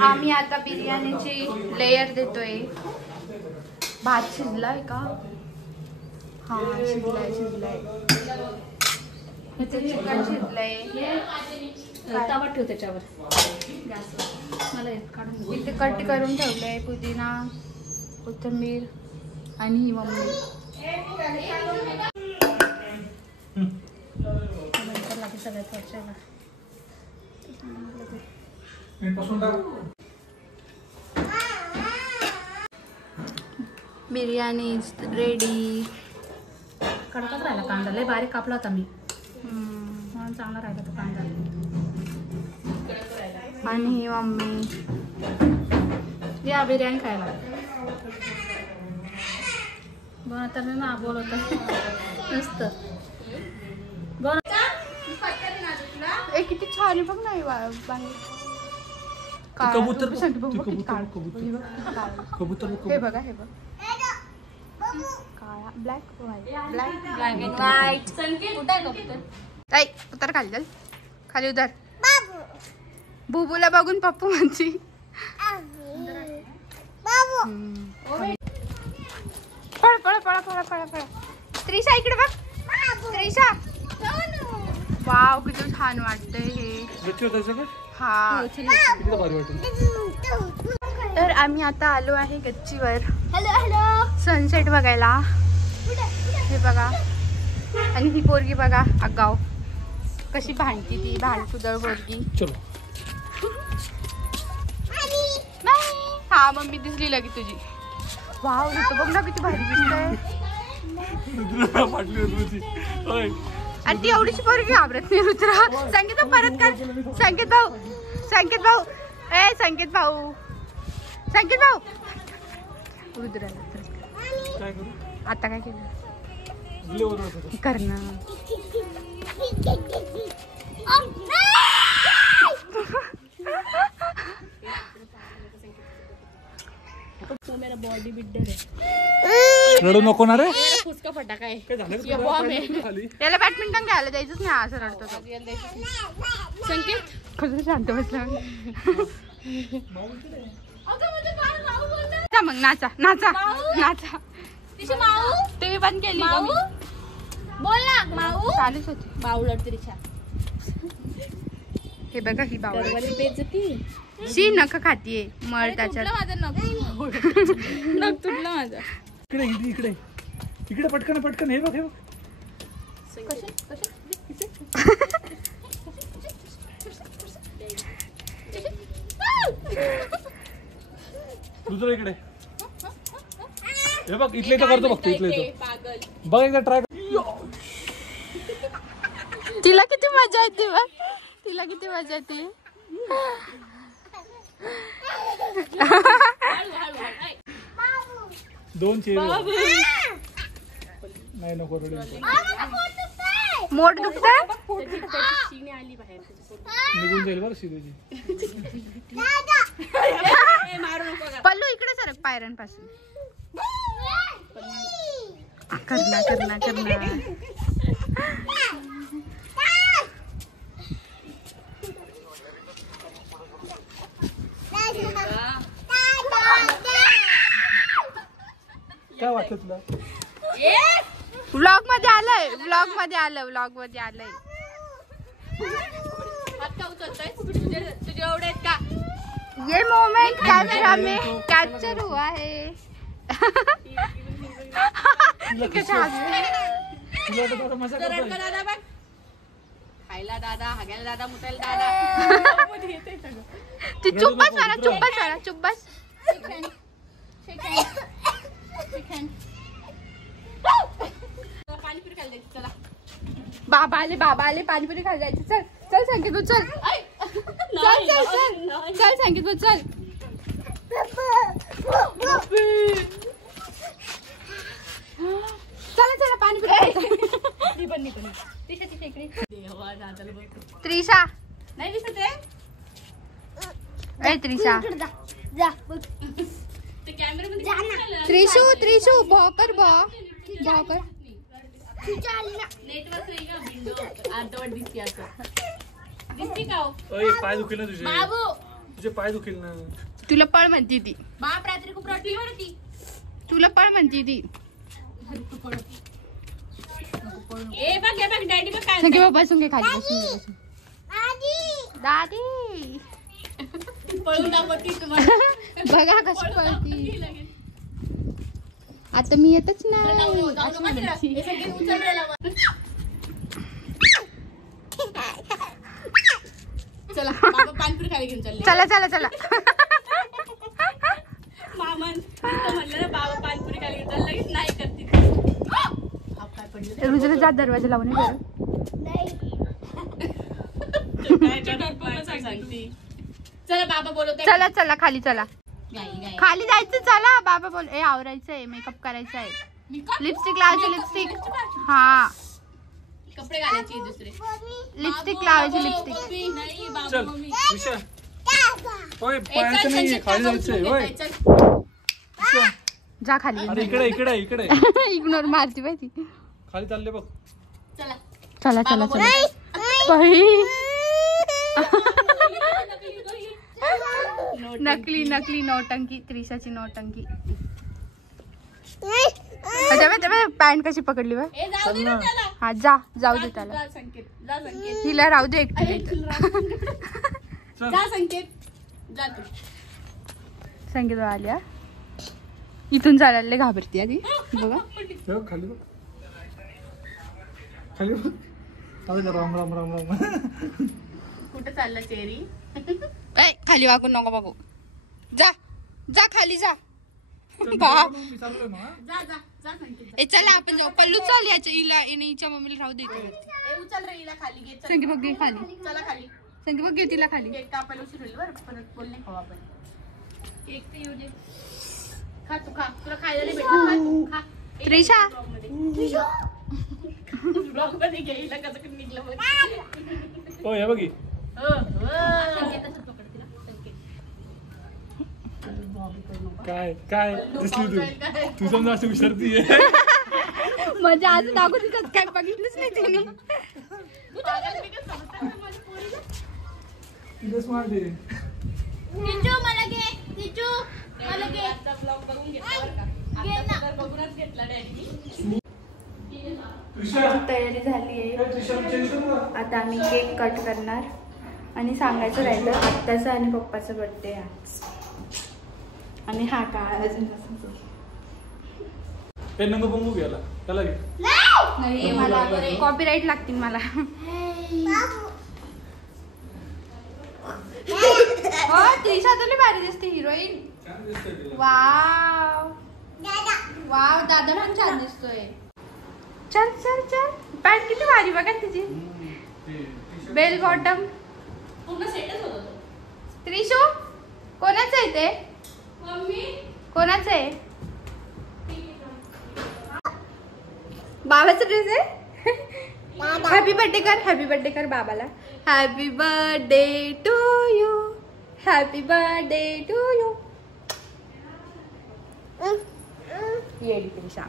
आम्ही आता बिर्याणीची लेयर देतोय. भात शिजलाय का? हा शिजलाय. चिकन शिजलंय. तवा ठेव त्याच्यावर गॅसवर. मला काढून इथे कट करून ठेवलंय पुदिना, कोथिंबीर आणि ही मम्मी. सगळ्यात वर्षाला बिर्याणी रेडी. कडकच राहिला कांदा, लय बारीक कापला होता मी म्हणून चांगला राहिला तो कांदा. आणि ही मम्मी या बिर्याणी खायला बनवताना ना बोलवत नुसतं ए किती छान आहे बघ नाही कबूतर हे बघा काळा ब्लॅक ब्लॅक व्हाईट. कुठे आहे कबूतर? ताई उतर खाली उतर. बुबूला बघून पप्पू म्हणची. पळ. त्रिशा इकडे बघ. त्रिशा वाव किती छान वाटतंय हे. हा तर आम्ही आता आलो आहे गच्चीवर सनसेट बघायला. हे बघा आणि ही पोरगी बघा आगाव कशी भांडती ती भांडकुदळ पोरगी. हा मम्मी दिसली लगी तुझी. वाव इथं बघ ना किती भारी दिसतंय. आणि ती एवढीशी पोरगी घाबरत नाही रुद्रा. संकेत परत कर. संकेत भाऊ रुद्रा आता काय केलं करणं. तो मेरा बॉडी बिल्डर है. रडू नको ना रे. फुसका फटाका आहे. त्याला बॅडमिंटन खेळायला द्यायचंच नाही असं रडतो. संकेत कसं शांत बसला. मग नाचा. टीव्ही बंद केली. बोल ना माऊ. चालूच होती. बावळट त्रिशा. हे बघा ही बावळट बेइज्जती. शी नख खातीये मळ त्याच्यात. माझं नख तुटलं माझं. इकडे पटकन हे बघ. दुसरं इकडे हे बघ. इथले तर करतो बघतो. इथले बघ एकदा ट्राय. तिला किती मजा येते दोन चेहरे नाही नको रडू. मोठ दुखतंय. निघून जाईल बरं शिवाजी. पल्लू इकडे सरक पायऱ्यांपासून. करणार काय वाटलं तुला? व्लॉग मध्ये आलंय. तुझे एवढे आहेत का? ये मोमेंट कैमरा में कैप्चर हुआ है. खायला दादा, हागायला दादा, मुतायला दादा. ती चुप बस. पाणीपुरी खायला जायचं. चला बाबा आले पाणीपुरी खायला जायचं. चल संकेत चल संकेत चल. चला पाणीपुरी. त्रिशा नाही दिसत आहे. त्रिशा ते कॅमेरामध्ये त्रिशू भॉकर. नेटवर्क नाही का विंडो अर्धवट दिसते. असं दिसते का? पाय दुखले ना तुझे. बाबू तुझे पाय दुखेल ना. तुला पळ म्हणती ती. बाप रात्री खूप रडली बरं ती. तुला पळ म्हणती ती. ए बघ डॅडी बघ काय संगे बाबा बसून घे खाली बसून. दादी पळून दाखवती तुम्हाला. बघा कशी पळती. आता मी येतच नाही. चला बाबा पानपुरी खाली घेऊन चालले. चला चला चला. मामन म्हणलं ना बाबा पानपुरी खाली घेऊन चालले लगेच नाही करते. काय पडलं रुजला जात दरवाजा लावून ये बरं. सांगते. चला बाबा बोलवते. चला चला खाली चला. खाली जायचं चला. बाबा बोल. ए आवरायचंय मेकअप करायचा आहे. लिपस्टिक लावायची. लिपस्टिक हा कपडे घालायचे दुसरे. लिपस्टिक लावायची. लिपस्टिक नाही बाबा चल मम्मी. विषय होय पायाचं नाही खाली जायचंय होय. जा खाली. अरे इकडे इकडे इकडे इग्नोर मारती बाई ती. खाली चालले बघ. चला चला चला चला. बाई नकली नकली नौटंकी. त्रिशाची नौटंकी. पॅन्ट कशी पकडली बाय. ए जाऊ दे ना त्याला. हा जा जाऊ दे त्याला. जा संकेत. जा संकेत. हिला राहू दे एकटी. जा संकेत. जा तू. संगीत आल्या इथून चालायला घाबरती आधी. बघा ठेव खाली बघ. खाली बघ. चालेल राम राम राम राम. कुठं चालला चेरी. खाली वागून नको बघू. जा जा खाली जा. जा जा जा संकेत. ए चला आपण जाऊ. पल्लू चल याच्या हिला हिच्या मम्मीला राहू दे. ए उचल रे हिला खाली घे. संगी बघ घे खाली. चला खाली. संगी बघ घे तिला खाली. केक कापायला उशीर होईल बरं. परत बोल नाही खाऊ आपण. केक तर येऊ दे. खा तू खा. तुला खायला नाही भेटलं. खा तू खा. त्रिशा ब्लॉग मध्ये गेला कसं निघलं बघ. हो हे बघी. संकेत असं पकड तिला. संकेत. काय काय दिसली तू तुझं असं विसरतीये. म्हणजे आज दाखवू तिच्यात काय बघितलंच नाही तिने. तुझं स्मार्ट आहे. तिचू मला घे. तिचू मला घे. आजचा ब्लॉग बघून घेतला बरं का. आता तर बघूनच घेतला डॅडी. तयारी झाली आहे. आता आम्ही केक कट करणार आणि सांगायचं राहिलं आत्याचं आणि पप्पाचं बर्थडे आज. आणि हा काय अजून हे नंबर बंगू घ्यायला त्याला घे. नाही मला कॉपीराईट लागतील मला. हो त्रिशा तुला भारी दिसते हिरोईन. वाव वाव दादा पण छान दिसतोय. चल चल चल. पॅन्ट किती भारी बघा तिची. Bell bottom. पूर्ण सेटच होत होतो. त्रिशू कोणाचं आहे ते. मम्मी कोणाचं आहे. बाबाचा ड्रेस आहे. हॅपी बर्थडे कर. हॅपी बर्थडे कर बाबाला. Happy birthday to you. Happy birthday to you. येडी Trisha.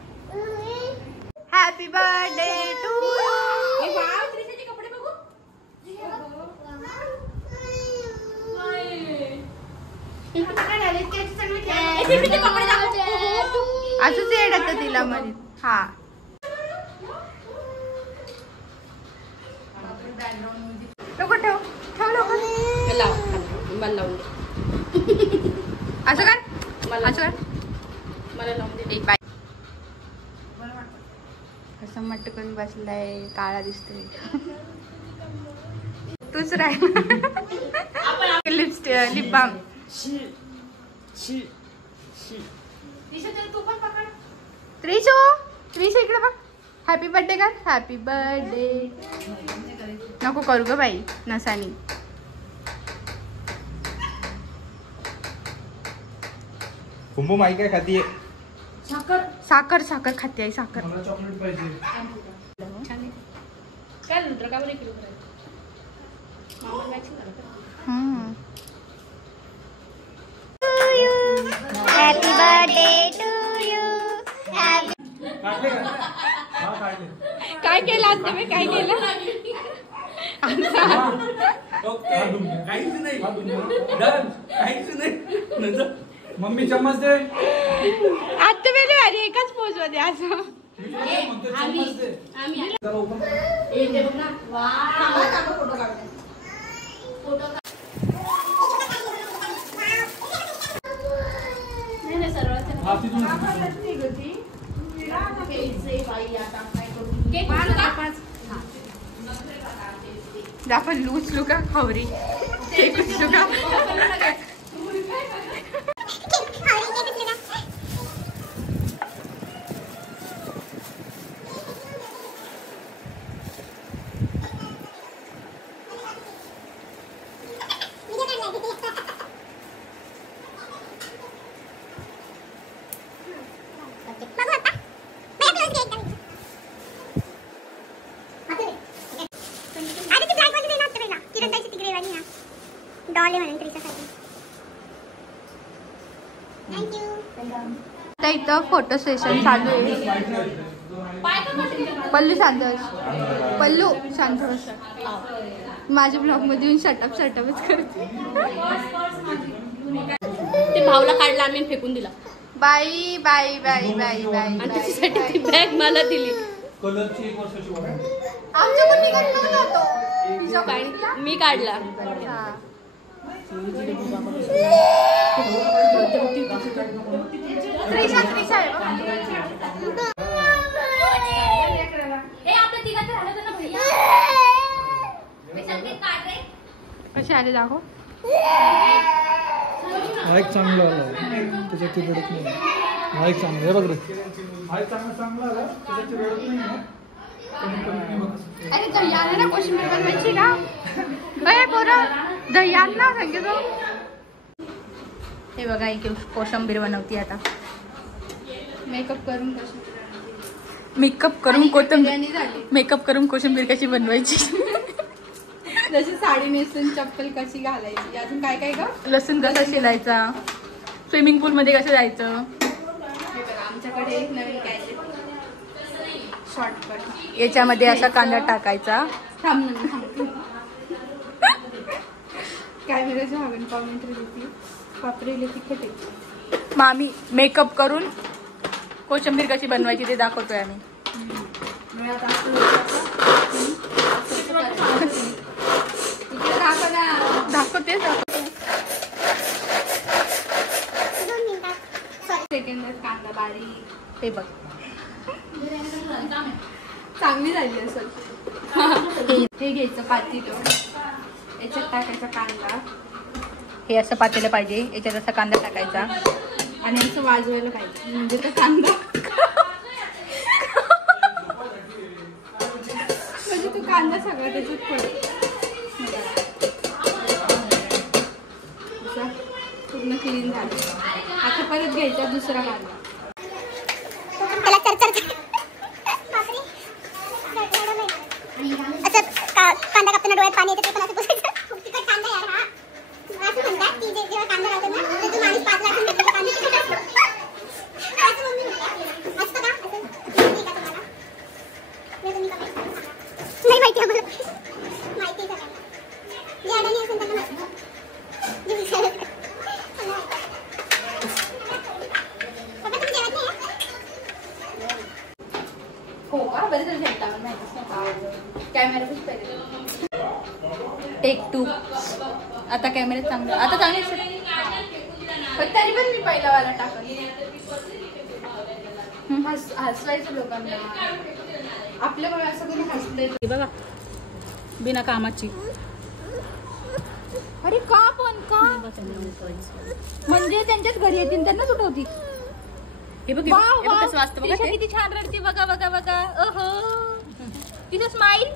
Happy birthday to you. Wow त्रिशाचे कपडे बघू. असंच येड आता तिला मध्ये. हा नको ठेव ठेव नको. मला लावून दे. असं कर. असं कर. मला लावून दे. एक बाय. असं मटकन बसलाय. काळा दिसतोय. तूच राह. Lipstick lip balm. तू पण पकड. त्रिशू त्रिशू इकडे बघ. हॅपी बर्थडे कर. Happy birthday. नको करू ग बाई नसानी. कुंभू माई काय खातीये. साखर साखर खाते आहे. साखर मला चॉकलेट पाहिजे. काय नंतर का बरं किलो करायचं. मामा मॅचिंग झालं का. Happy birthday to you. काढले का? हा काढले. काय केलं आज तुम्ही. काय केलं. ओके काहीच नाही डन काहीच नाही मम्मी चम्मच दे आता वेळी अरे एकाच पोच मध्ये असं चम्मच दे हा तिथून आपण लूचलू का खवरी केक उचलू का आता इथं फोटो सेशन चालू आहे. पल्लू शांत पल्लू शांत माझ्या ब्लॉग मध्ये येऊन शटअपच करते. ते भावला काढला आम्ही फेकून दिला. बाई बाई बाई बाई बाई आणि त्याच्यासाठी ती बॅग मला दिली. कलरची 1 वर्षाची वाटते आमच्या पण निघाला मी काढला. कसे आले दाखव. हा एक चांगला आला त्याच्यात ती रडत नाही. हा एक चांगला आहे बघ रे हा एक चांगला आला त्याच्यात ती रडत नाही. अरे दही आलं ना कोशिंबीर बनवायची का बाय पोरं दही आण ना सांगितलं. हे बघा एक कोशिंबीर बनवती आता. मेकअप करून कोशिंबीर कशी बनवायची. जशी साडी नेसून चप्पल कशी घालायची. अजून काय काय ग. लसूण कसा शिलायचा. स्विमिंग पूल मध्ये कसं जायचं. आमच्याकडे एक नवीन गॅजेट शॉर्टकट. याच्यामध्ये असा कांदा टाकायचा. कॅमेराच्या हवेन कॉमेंट्री देते. वापरेले तिखट आहे. मामी मेकअप करून कोशिंबीर कशी बनवायची ते दाखवतोय आम्ही. दाखवते सेकंदात कांदा बारीक. हे बघ चांगली झाली असेल. हे घ्यायचं पातेलं. याच्यात टाकायचा कांदा. हे असं पातेलं पाहिजे. याच्यात असा कांदा टाकायचा आणि असं वाजवायला पाहिजे म्हणजे तो कांदा म्हणजे तो कांदा सगळा त्याच्यात पडेल. पूर्ण क्लीन झालं. आता परत घ्यायचा दुसरा कांदा. कांदा कापताना डोळ्यात पाणी येते. पण असं पुसायचं. खूप तिखट कांदा यार हा. असं म्हणतात की जेव्हा कांदा लावतो ना तर तू माणूस 5 लाख रुपये कांदा तिखट असतो. असं मम्मी म्हणते. असतं का असं माहिती का तुम्हाला. तुम्ही नाही माहिती आम्हाला. माहिती सगळ्यांना. जे अडाणी असेल त्यांना माहिती. जे विचारत पप्पा तुम्ही जेवत नाही. हो का बरं झालं भेटला मला माहितीच नव्हतं. कॅमेरा पण पहिले टेक 2. आता कॅमेरा चांगला. आता चांगले पण तरी पण मी पहिला वाला टाकत. हसवायचं लोकांना. आपल्यामुळे असं कोणी हसलंय बघा बिना कामाची. अरे का पण का म्हणजे त्यांच्याच घरी येतील त्यांना सुटवती. हे बघ कसं वाचतं बघा. किती छान रडते बघा बघा बघा. ओहो तिचं स्माईल.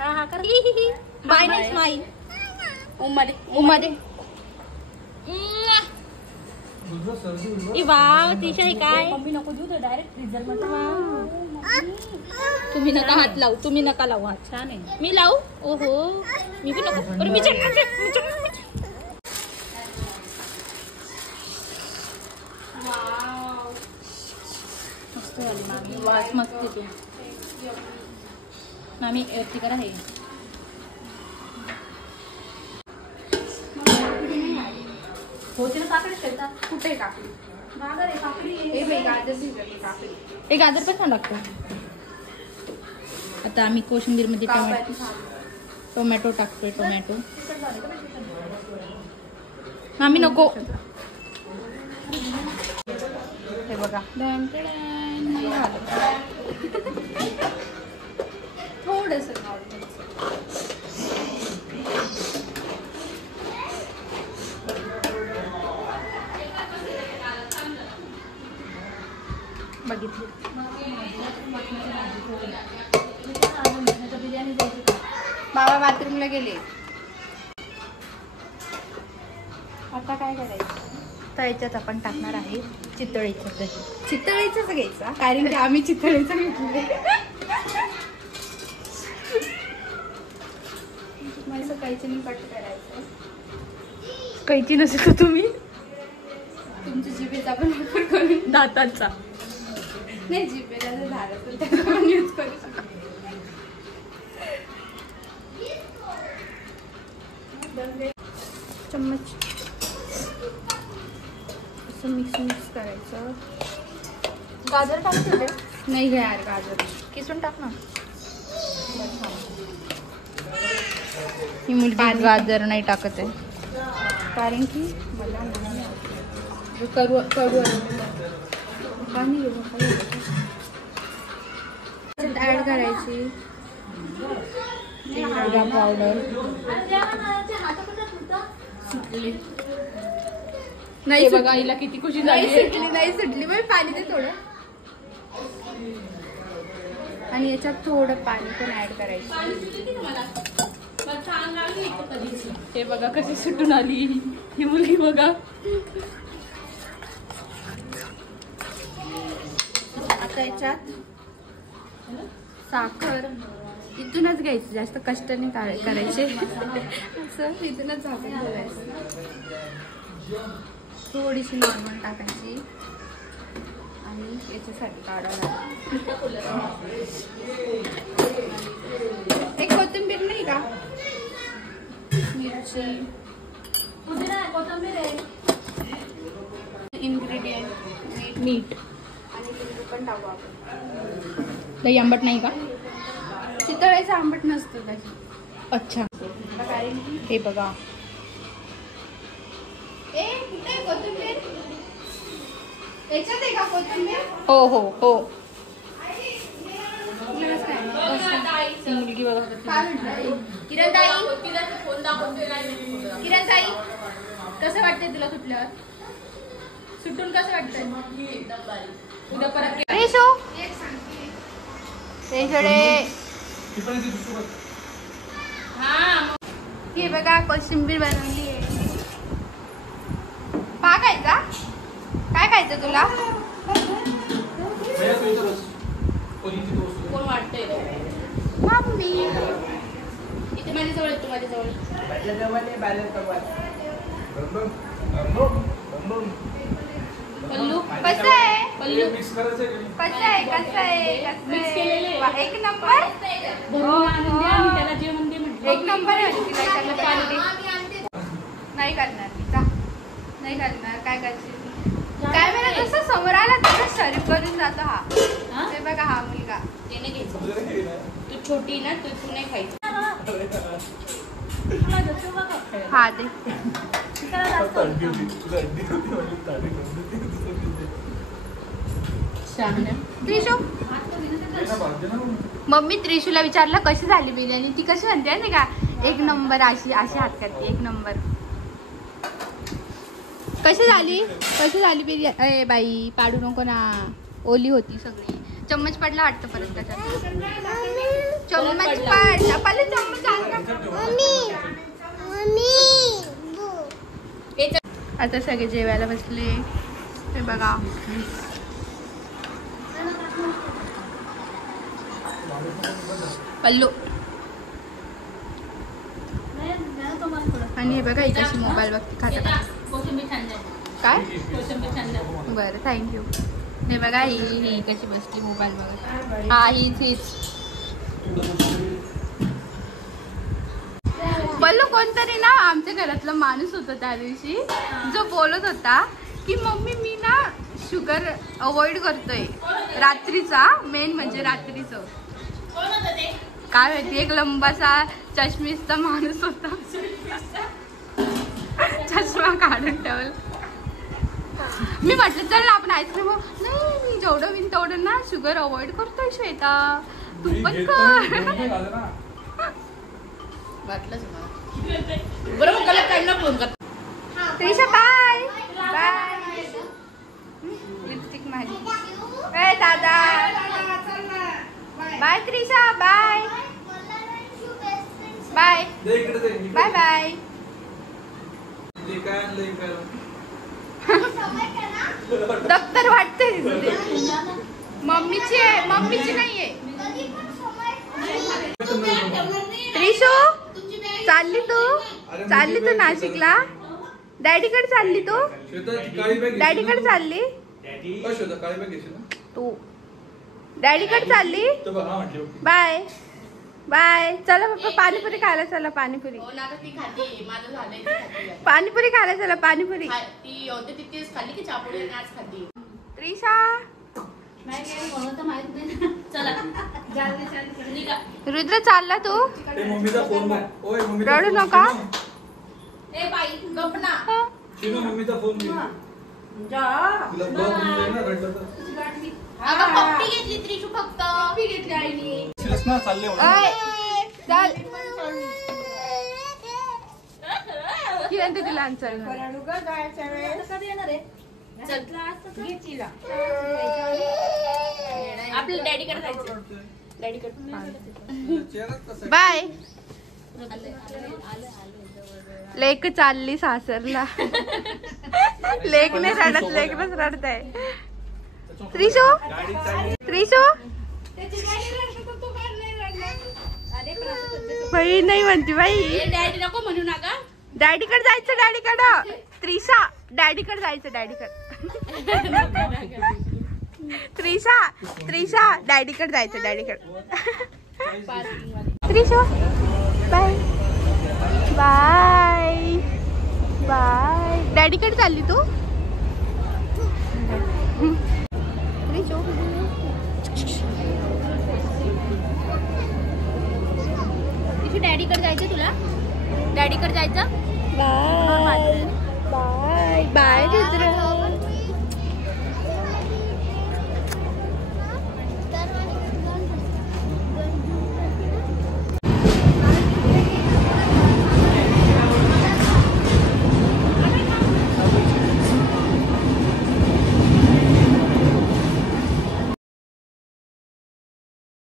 हा हा कर. बाय नाही स्माईल. उमध्ये वाव तिशाई काय. मम्मी नको देऊ डायरेक्ट फ्रीजर मध्ये. तुम्ही नका हात लावू. तुम्ही नका लावू हात. छान आहे. मी लावू. ओहो मी पण नको. अरे मी मस्त झाली मामी. वास मस्त येतो मामी. ती करा हे होते ना काकडी खेळतात. कुठे काकडी? गाजर आहे, काकडी आहे. हे बाई गाजर भिजवली काकडी. हे गाजर पण छान लागतं. आता आम्ही कोशिंबीर मध्ये कापायची टोमॅटो टाकतोय. टोमॅटो आम्ही नको. हे बघा थोडस बघितली. बाबा बाथरूमला गेले. आता काय करायचं? तर याच्यात आपण टाकणार आहे चितळीचं दही. चितळीचंच घ्यायचा कारण की आम्ही चितळीचं घेतलंय. मला कैचीने कट करायचं. कैची नसेल तर तुम्ही तुमच्या जिभेचा पण वापर करून दातांचा. नाही जिभेला जर झालं तर त्याचा पण यूज करू शकतो. चम्मच असं मिक्स करायचं. गाजर टाकते नाही घ्या यार गाजर किसून टाक ना. ही मुलगी गाजर नाही टाकत आहे कारण की मला नाही आवडत. करू पाणी ऍड करायची जिरा पावडर. नाही बघा हिला किती खुशी नाही झाली. सुटली नाही सुटली मग पाणी दे थोडं. आणि याच्यात थोडं पाणी पण ऍड करायचं. हे बघा कशी सुटून आली ही मुलगी बघा. आता याच्यात साखर इथूनच घ्यायची. जास्त कष्ट नाही करायचे. असं इथूनच झाकून ठेवायचं. थोडीशी नॉर्मल टाकायची आणि याच्यासाठी काढायला एक कोथिंबीर नाही का? मिरची इन्ग्रेडियंट मीठ. आणि लिंबू पण टाकू आपण. लई आंबट नाही का? चितळेचा आंबट नसतो त्याची. अच्छा कारण की हे बघा कुठे कोथिंबीर? याच्यात आहे का कोथिंबीर? हो हो हो. नमस्कार. मुलगी बघा काय म्हटलं? किरणताई किरणताई कसं वाटतंय तुला सुटल्यावर? सुटून कसं वाटतंय? उद्या परत रेशो हे बघा कोशिंबीर बनवली आहे. पा खायचा? काय खायचं तुला? कोण वाटतंय मम्मी. इथे माझ्या जवळ तू माझ्या जवळ. पल्लू कसं आहे? पल्लू कसं आहे? कसं आहे? मिक्स केलेलं आहे. वा, एक नंबर. भरून आणून द्या आणि त्याला जेवण दे म्हटलं. एक नंबर आहे वाटतं तिला. त्याला पाणी दे. नाही करणार मी. जा. नाही करणार. काय करशील? काय वेळा जसं समोर आला तसं शरीफ करून जातो हा. हा? ते बघा हा मुलगा. ते नाही घ्यायचं. तू छोटी ना तू नाही खायचं. हा दे. त्रिशू मम्मी त्रिशूला विचारलं कशी झाली बिर्याणी. ती कशी म्हणते नाही का? एक नंबर. अशी अशी हात करते. एक नंबर. कशी झाली बिर्याणी? अरे बाई पाडू नको ना. ओली होती सगळी. चम्मच पडला वाटतं परत त्याच्यात. चम्मच पडला. पहिले चम्मच आता सगळे जेवायला बसले. हे बघा पल्लू. आणि हे बघा इथे मोबाईल बघते खाता. काय? बरं थँक्यू. हे बघा ही कशी बसली मोबाईल बघत. हा हीच बल्लू कोणतरी ना आमच्या घरातला माणूस होता त्या दिवशी जो बोलत होता की मम्मी मी ना शुगर अवॉइड करतोय रात्रीचा, मेन म्हणजे रात्रीचं. काय माहिती, एक लंबासा चष्मीचा माणूस होता, चष्मा काढून ठेवला. मी म्हटलं चल ना आपण आईस्क्रीम. नाही मी जेवढं होईन तेवढं ना शुगर अवॉइड करतोय श्वेता, तू पण कर. बरोबर कलर काढला फोन कर. Trisha bye bye. लिपस्टिक माझी. ए दादा bye. Trisha bye bye bye bye. दप्तर वाटते मम्मीची आहे, मम्मीची नाहीये. त्रिशू चालली तू नाशिकला? डॅडीकडे चालली तू? डॅडीकडे चालली तू? डॅडीकडे चालली? Bye bye. चला पप्पा पाणीपुरी खायला चला. पाणीपुरी पाणीपुरी खायला चला. पाणीपुरी. त्रिशा रुद्र चालला तू? रडू नका. मम्मीचा फोन घेतली त्रिशू फक्त घेतली आईने. चल किरण तिला चल. आपल्या डॅडीकडे जायचं. डॅडीकडे बाय. लेक चालली सासरला. लेक नाही रडत, लेकच रडताय. त्रिशू त्रिशू बाई नाही म्हणती बाई. डॅडी नको म्हणू नका. डॅडीकडे जायचं. डॅडीकडं. त्रिशा डॅडीकडे जायचं. डॅडीकडे. त्रिशा डॅडीकडे जायचं. डॅडीकडे. Trishu bye bye bye. डॅडीकडे चालली तू? त्रिशू डॅडीकडे जायचं तुला? डॅडीकडे जायचं? Bye bye bye Rudra.